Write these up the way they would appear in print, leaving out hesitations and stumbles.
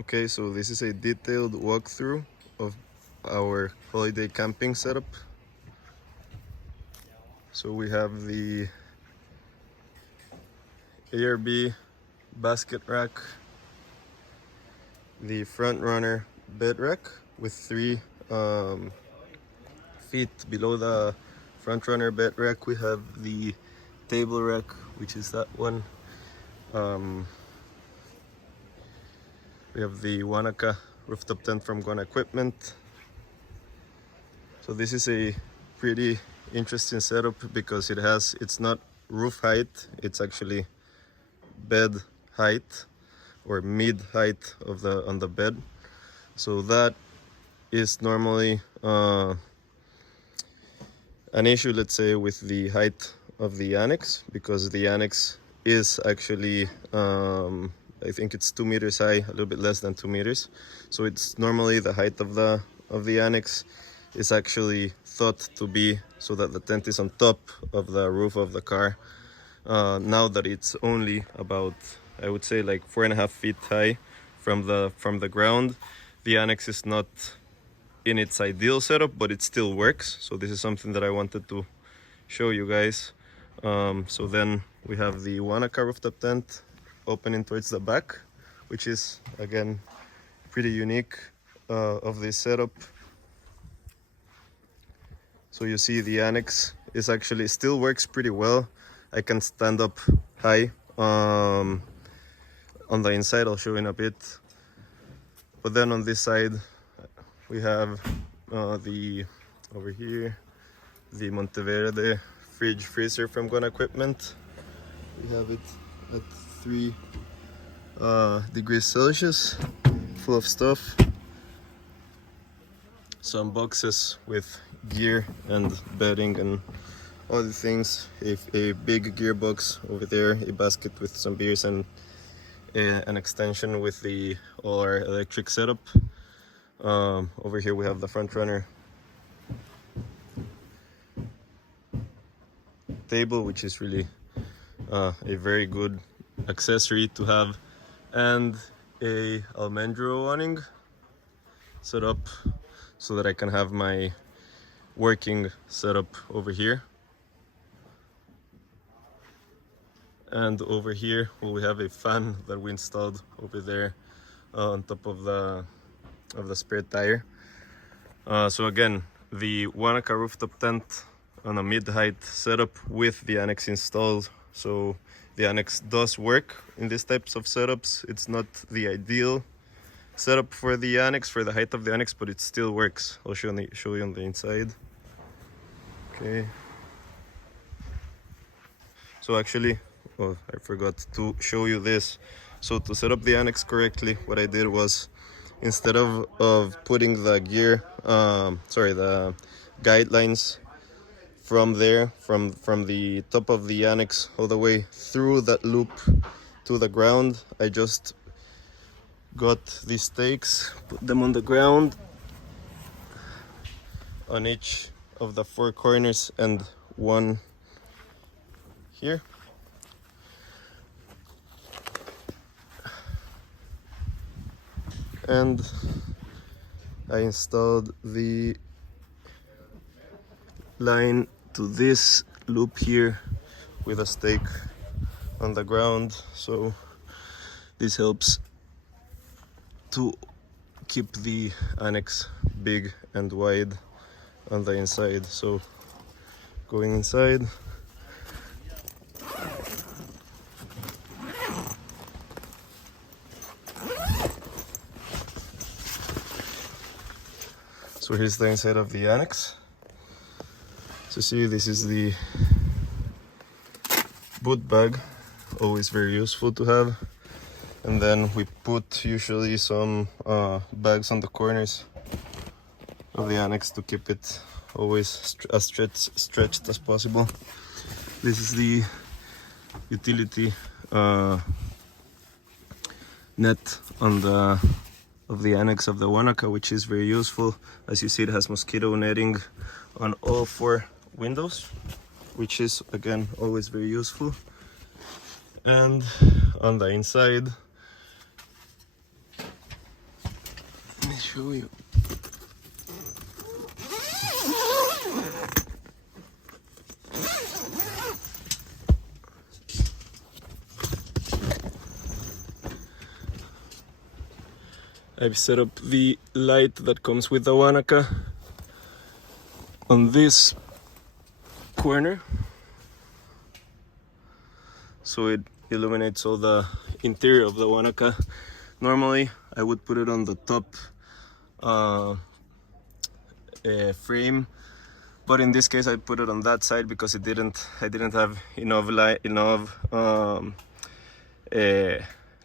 Okay, so this is a detailed walkthrough of our holiday camping setup. So we have the ARB basket rack, the Front Runner bed rack with 3 feet below the Front Runner bed rack. We have the table rack, which is that one. We have the Wanaka Roof Top Tent from Guana equipment. So this is a pretty interesting setup because it's not roof height, it's actually bed height or mid height of on the bed. So that is normally an issue, let's say, with the height of the annex, because the annex is actually I think it's 2 meters high, a little bit less than 2 meters. So it's normally the height of the annex is actually thought to be so that the tent is on top of the roof of the car. Now that it's only about, I would say, like 4.5 feet high from the ground, the annex is not in its ideal setup, but it still works. So this is something that I wanted to show you guys. So then we have the Wanaka Roof Top Tent opening towards the back, which is again pretty unique of this setup. So you see the annex is actually still works pretty well. I can stand up high on the inside. I'll show you in a bit. But then on this side we have over here the Monteverde fridge freezer from Guana equipment. We have it at 3 degrees Celsius, full of stuff. Some boxes with gear and bedding and all the things. A big gearbox over there, a basket with some beers, and an extension with all our electric setup. Over here we have the Front Runner table, which is really a very good accessory to have, and a almendro awning set up so that I can have my working setup over here. And over here, well, we have a fan that we installed over there on top of the spare tire. So again, the Wanaka rooftop tent on a mid-height setup with the annex installed. So the annex does work in these types of setups. It's not the ideal setup for the annex, for the height of the annex, but it still works. I'll show you on the inside. Okay. So actually, oh, I forgot to show you this. So to set up the annex correctly, what I did was, instead of putting the the guidelines from there, from the top of the annex all the way through that loop to the ground, I just got these stakes, put them on the ground on each of the 4 corners and one here. And I installed the line to this loop here with a stake on the ground. So this helps to keep the annex big and wide on the inside. So going inside, so here's the inside of the annex. So see, this is the boot bag, always very useful to have. And then we put usually some bags on the corners of the annex to keep it always as stretched as possible. This is the utility net of the annex of the Wanaka, which is very useful. As you see, it has mosquito netting on all 4 windows, which is again always very useful. And on the inside show you. I've set up the light that comes with the Wanaka on this corner, so it illuminates all the interior of the Wanaka. Normally I would put it on the top frame, but in this case I put it on that side because I didn't have enough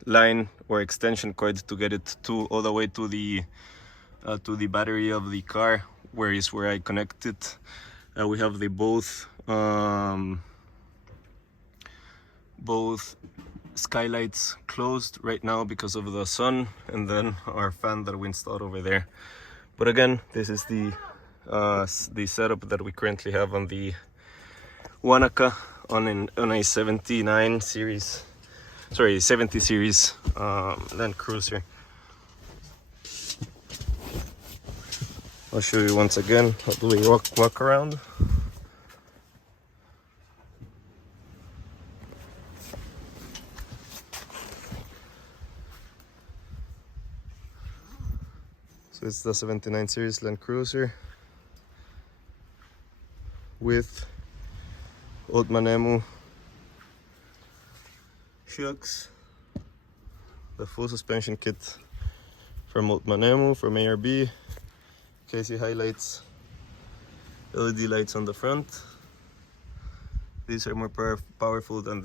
line or extension cord to get it all the way to the battery of the car, where I connect it. We have the both skylights closed right now because of the sun, and then our fan that we installed over there. But again, this is the setup that we currently have on the Wanaka on a 70 series Land Cruiser. I'll show you once again. How do we walk around? So it's the 79 series Land Cruiser with Old Manemu shocks, the full suspension kit from Old Manemu, from ARB, Casey highlights, LED lights on the front. These are more powerful than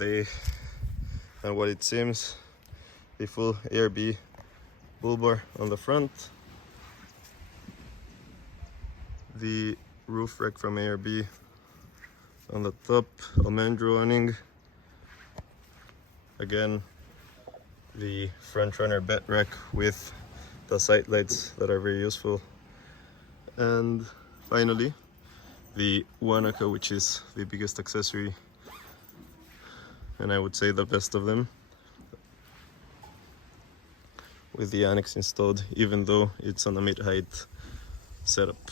what it seems. The full ARB bull bar on the front. The roof rack from ARB on the top, Almendro awning. Again, the Front Runner bed rack with the sight lights that are very useful. And finally, the Wanaka, which is the biggest accessory, and I would say the best of them, with the annex installed, even though it's on a mid-height setup.